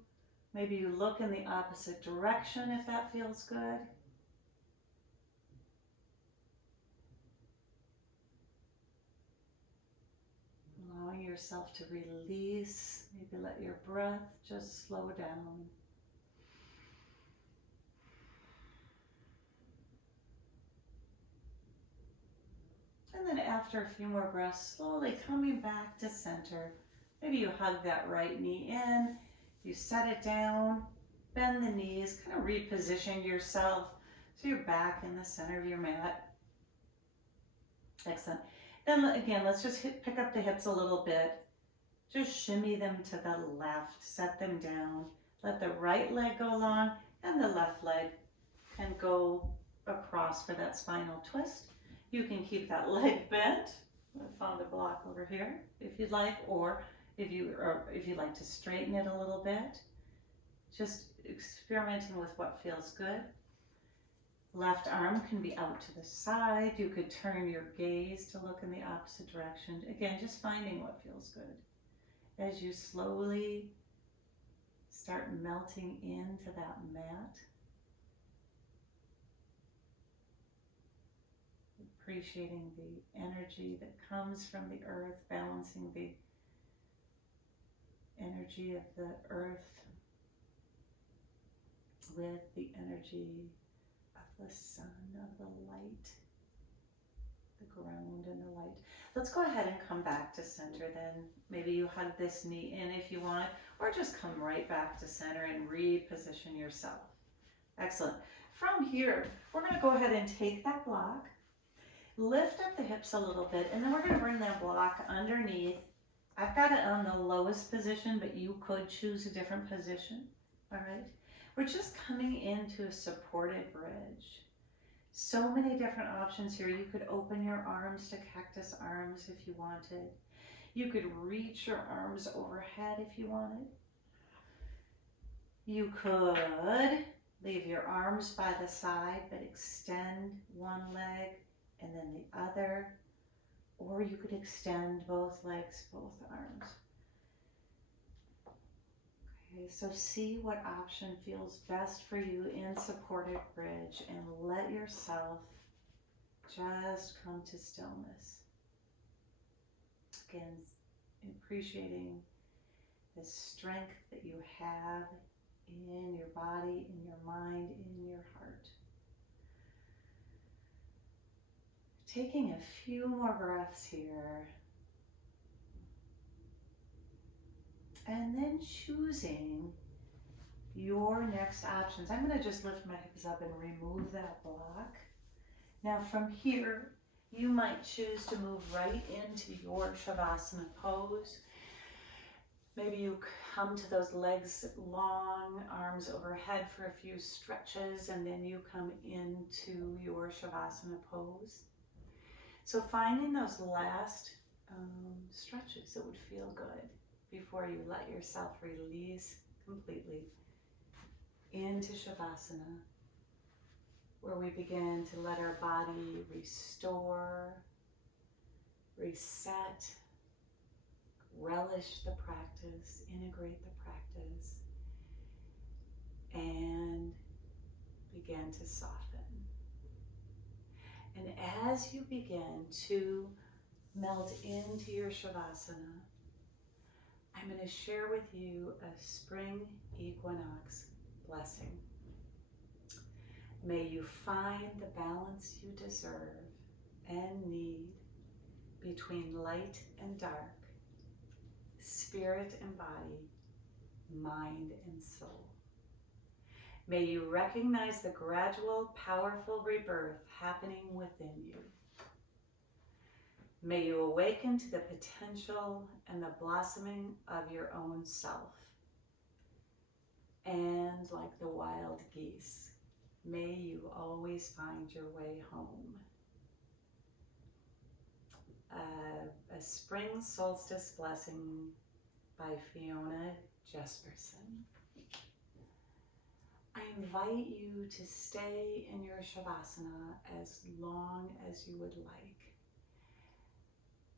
Maybe you look in the opposite direction if that feels good. Allowing yourself to release. Maybe let your breath just slow down. And then after a few more breaths, slowly coming back to center. Maybe you hug that right knee in. You set it down, bend the knees, kind of reposition yourself so you're back in the center of your mat. Excellent. Then again, let's just pick up the hips a little bit. Just shimmy them to the left, set them down. Let the right leg go long and the left leg can go across for that spinal twist. You can keep that leg bent. I found a block over here if you'd like, or if you like to straighten it a little bit. Just experimenting with what feels good. Left arm can be out to the side. You could turn your gaze to look in the opposite direction. Again, just finding what feels good. As you slowly start melting into that mat, appreciating the energy that comes from the earth, balancing the energy of the earth with the energy of the sun, of the light, the ground and the light. Let's go ahead and come back to center then. Maybe you hug this knee in if you want, or just come right back to center and reposition yourself. Excellent. From here, we're going to go ahead and take that block, lift up the hips a little bit, and then we're going to bring that block underneath. I've got it on the lowest position, but you could choose a different position. All right. We're just coming into a supported bridge. So many different options here. You could open your arms to cactus arms if you wanted. You could reach your arms overhead if you wanted. You could leave your arms by the side, but extend one leg and then the other. Or you could extend both legs, both arms. Okay, so see what option feels best for you in supported bridge and let yourself just come to stillness. Again, appreciating the strength that you have in your body, in your mind, in your heart. Taking a few more breaths here. And then choosing your next options. I'm going to just lift my hips up and remove that block. Now from here, you might choose to move right into your Shavasana pose. Maybe you come to those legs long, arms overhead for a few stretches, and then you come into your Shavasana pose. So finding those last stretches that would feel good before you let yourself release completely into Shavasana, where we begin to let our body restore, reset, relish the practice, integrate the practice, and begin to soften. And as you begin to melt into your Shavasana, I'm going to share with you a spring equinox blessing. May you find the balance you deserve and need between light and dark, spirit and body, mind and soul. May you recognize the gradual, powerful rebirth happening within you. May you awaken to the potential and the blossoming of your own self. And like the wild geese, may you always find your way home. A spring solstice blessing by Fiona Jespersen. I invite you to stay in your Shavasana as long as you would like.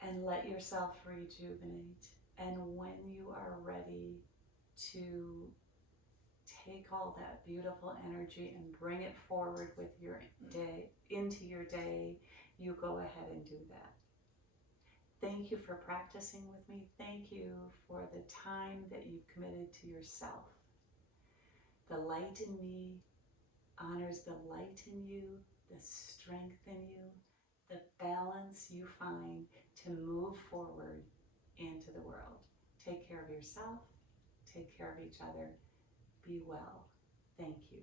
And let yourself rejuvenate. And when you are ready to take all that beautiful energy and bring it forward with your day, into your day, you go ahead and do that. Thank you for practicing with me. Thank you for the time that you've committed to yourself. The light in me honors the light in you, the strength in you, the balance you find to move forward into the world. Take care of yourself. Take care of each other. Be well. Thank you.